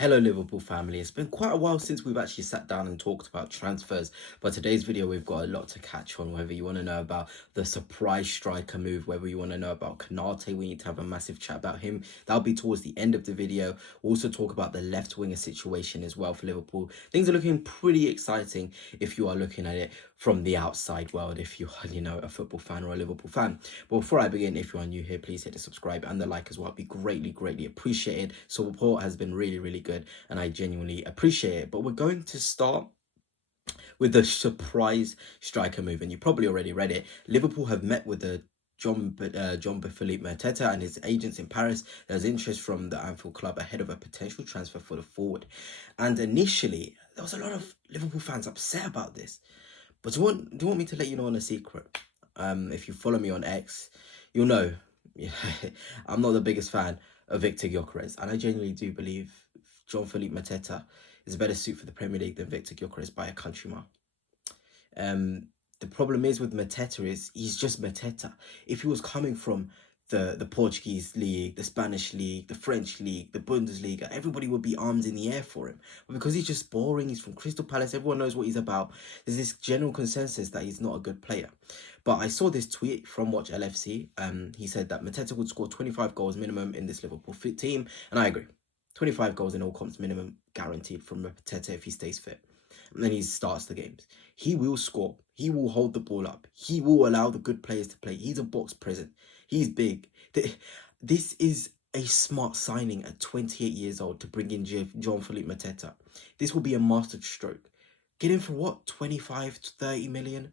Hello, Liverpool family. It's been quite a while since we've actually sat down and talked about transfers, but today's video we've got a lot to catch on. Whether you want to know about the surprise striker move, whether you want to know about Kenate, we need to have a massive chat about him. That'll be towards the end of the video. We'll also talk about the left winger situation as well for Liverpool. Things are looking pretty exciting if you are looking at it from the outside world, if you are, a football fan or a Liverpool fan. But before I begin, if you are new here, please hit the subscribe and the like as well. It'd be greatly appreciated. Support has been really good and I genuinely appreciate it. But we're going to start with the surprise striker move, and you probably already read it. Liverpool have met with the Philippe Mateta and his agents in Paris. There's interest from the Anfield club ahead of a potential transfer for the forward. And initially, there was a lot of Liverpool fans upset about this. But do you want me to let you know on a secret? If you follow me on X, you'll know I'm not the biggest fan of Victor Gyökeres, and I genuinely do believe Philippe Mateta is a better suit for the Premier League than Victor Gyökeres by a country mile. The problem is with Mateta is he's just Mateta. If he was coming from the Portuguese league, the Spanish league, the French league, the Bundesliga, everybody would be arms in the air for him. But because he's just boring, he's from Crystal Palace, everyone knows what he's about. There's this general consensus that he's not a good player. But I saw this tweet from Watch LFC. He said that Mateta would score 25 goals minimum in this Liverpool fit team, and I agree. 25 goals in all comps minimum guaranteed from Mateta if he stays fit. And then he starts the games. He will score. He will hold the ball up. He will allow the good players to play. He's a box present. He's big. This is a smart signing at 28 years old to bring in Philippe Mateta. This will be a master stroke. Get him for what? 25 to 30 million?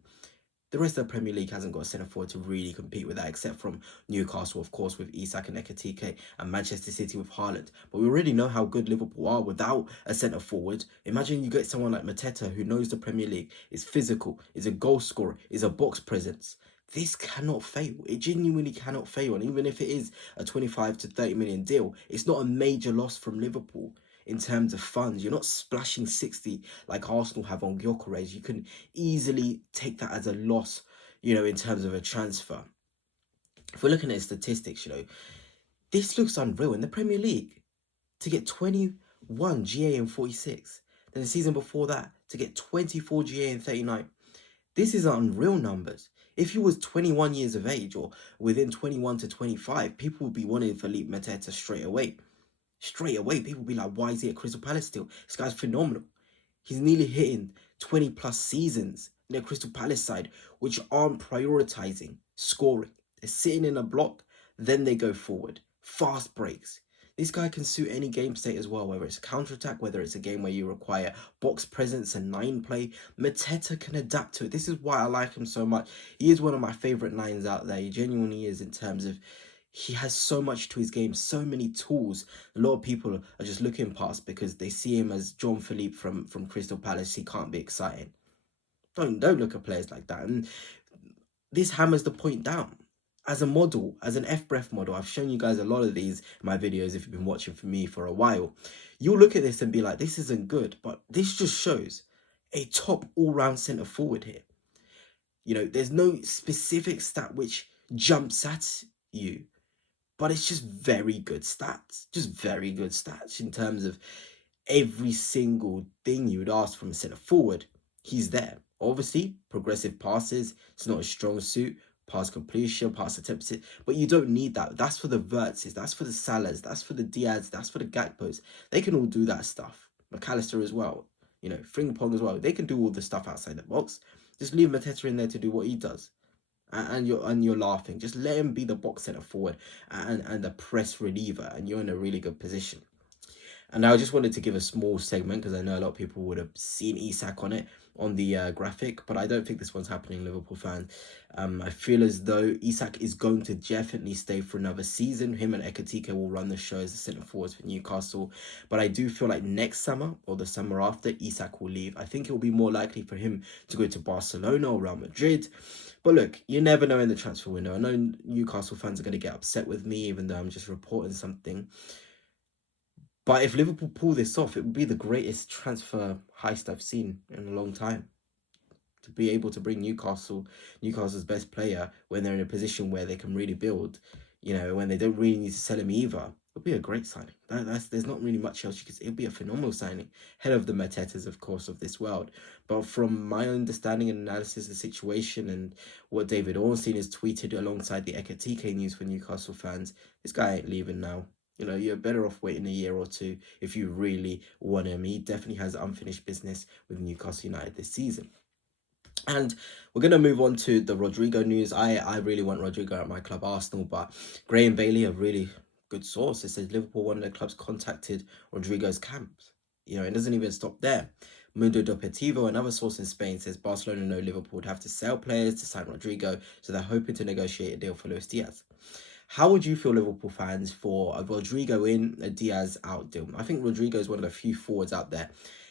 The rest of the Premier League hasn't got a centre forward to really compete with that, except from Newcastle, of course, with Isak and Kenate, and Manchester City with Haaland. But we already know how good Liverpool are without a centre forward. Imagine you get someone like Mateta who knows the Premier League, is physical, is a goal scorer, is a box presence. This cannot fail. It genuinely cannot fail. And even if it is a 25 to 30 million deal, it's not a major loss from Liverpool in terms of funds. You're not splashing 60 like Arsenal have on Gyökeres. You can easily take that as a loss, in terms of a transfer. If we're looking at statistics, this looks unreal in the Premier League to get 21 GA in 46. Then the season before that to get 24 GA in 39. This is unreal numbers. If he was 21 years of age or within 21 to 25, people would be wanting Philippe Mateta straight away. People be like, why is he at Crystal Palace still? This guy's phenomenal. He's nearly hitting 20 plus seasons in the Crystal Palace side, which aren't prioritizing scoring. They're sitting in a block, then they go forward. Fast breaks. This guy can suit any game state as well, whether it's a counter-attack, whether it's a game where you require box presence and 9 play. Mateta can adapt to it. This is why I like him so much. He is one of my favourite 9s out there. He genuinely is, in terms of he has so much to his game, so many tools. A lot of people are just looking past because they see him as Philippe from Crystal Palace. He can't be exciting. Don't look at players like that. And this hammers the point down. As a model, as an FBref model, I've shown you guys a lot of these in my videos if you've been watching for me for a while. You'll look at this and be like, this isn't good. But this just shows a top all-round centre forward here. There's no specific stat which jumps at you. But it's just very good stats. Just very good stats in terms of every single thing you would ask from a centre forward. He's there. Obviously, progressive passes. It's not a strong suit. Pass completion, pass attempts. But you don't need that. That's for the Vertzes. That's for the Salahs. That's for the Diaz. That's for the Gakpos. They can all do that stuff. McAllister as well. Frimpong as well. They can do all the stuff outside the box. Just leave Mateta in there to do what he does. And you're laughing. Just let him be the box centre forward and the press reliever, and you're in a really good position. And I just wanted to give a small segment because I know a lot of people would have seen Isak on it on the graphic, but I don't think this one's happening, Liverpool fans. I feel as though Isak is going to definitely stay for another season. Him and Ekatike will run the show as the centre forwards for Newcastle. But I do feel like next summer or the summer after, Isak will leave. I think it will be more likely for him to go to Barcelona or Real Madrid. But look, you never know in the transfer window. I know Newcastle fans are going to get upset with me, even though I'm just reporting something. But if Liverpool pull this off, it would be the greatest transfer heist I've seen in a long time. To be able to bring Newcastle's best player when they're in a position where they can really build, when they don't really need to sell him either, It'll be a great signing. There's not really much else you can say. It'll be a phenomenal signing. Head of the Matetas, of course, of this world. But from my understanding and analysis of the situation and what David Ornstein has tweeted alongside the Ekatike news for Newcastle fans, this guy ain't leaving now. You know, you're better off waiting a year or two if you really want him. He definitely has unfinished business with Newcastle United this season. And we're going to move on to the Rodrygo news. I really want Rodrygo at my club, Arsenal, but Graham Bailey, a really good source, it says Liverpool, one of their clubs, contacted Rodrygo's camps. You know, it doesn't even stop there. Mundo Deportivo, another source in Spain, says Barcelona know Liverpool would have to sell players to sign Rodrygo, so they're hoping to negotiate a deal for Luis Diaz. How would you feel, Liverpool fans, for a Rodrygo in, a Diaz out deal? I think Rodrygo is one of the few forwards out there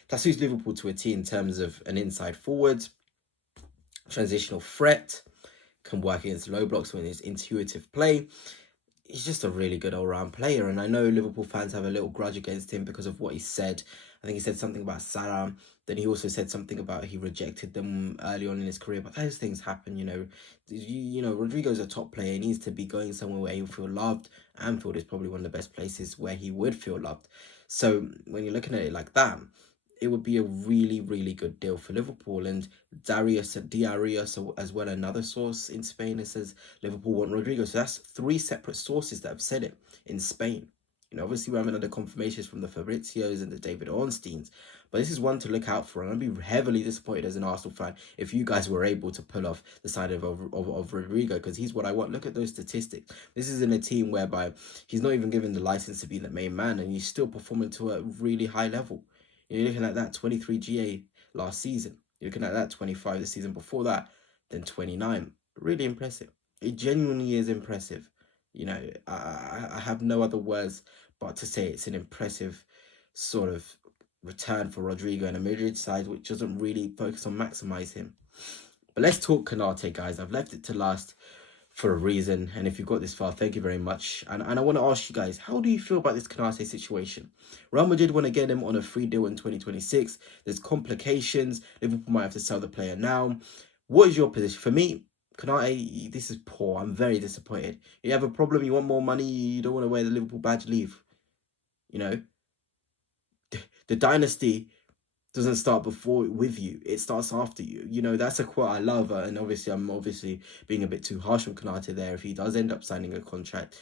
that suits Liverpool to a T in terms of an inside forward, transitional threat, can work against low blocks when it's intuitive play. He's just a really good all-round player, and I know Liverpool fans have a little grudge against him because of what he said. I think he said something about Salah, then he also said something about he rejected them early on in his career, but those things happen, you know. Rodrigo's a top player. He needs to be going somewhere where he'll feel loved. Anfield is probably one of the best places where he would feel loved. So when you're looking at it like that, it would be a really, really good deal for Liverpool. And Darius as well, another source in Spain, that says Liverpool want Rodrigo. So that's three separate sources that have said it in Spain. You know, obviously we're having other confirmations from the Fabrizios and the David Ornsteins, but this is one to look out for. And I'd be heavily disappointed as an Arsenal fan if you guys were able to pull off the side of Rodrigo, because he's what I want. Look at those statistics. This is in a team whereby he's not even given the license to be the main man, and he's still performing to a really high level. You're looking at that 23 GA last season. You're looking at that 25 the season before that, then 29. Really impressive. It genuinely is impressive. You know, I have no other words but to say it's an impressive sort of return for Rodrigo and a Madrid side which doesn't really focus on maximize him. But let's talk Kenate, guys. I've left it to last for a reason, and if you've got this far, thank you very much. And I want to ask you guys, how do you feel about this Kenate situation? Real Madrid want to get him on a free deal in 2026. There's complications. Liverpool might have to sell the player now. What is your position? For me, Kenate, this is poor. I'm very disappointed. You have a problem, you want more money, you don't want to wear the Liverpool badge, leave. You know, the dynasty doesn't start before with you, it starts after you. You know, that's a quote I love, and obviously I'm being a bit too harsh on Kenate there if he does end up signing a contract.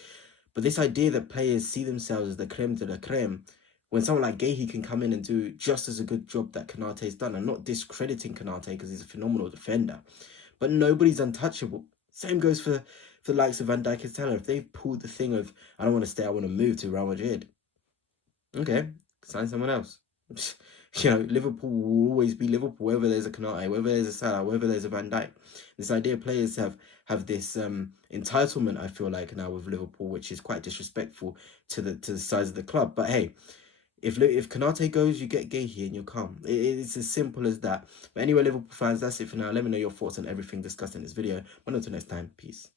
But this idea that players see themselves as the creme de la creme, when someone like Gahey can come in and do just as a good job that Konate's done, I'm not discrediting Kenate because he's a phenomenal defender, but nobody's untouchable. Same goes for the likes of Van Dijk and Salah. If they've pulled the thing of, I don't want to stay, I want to move to Real Madrid, okay, sign someone else. You know, Liverpool will always be Liverpool, whether there's a Kenate, whether there's a Salah, whether there's a Van Dijk. This idea players have this entitlement, I feel like, now with Liverpool, which is quite disrespectful to the size of the club. But hey, if Kenate goes, you get Gahey and you'll come. It's as simple as that. But anyway, Liverpool fans, that's it for now. Let me know your thoughts on everything discussed in this video. But until next time, peace.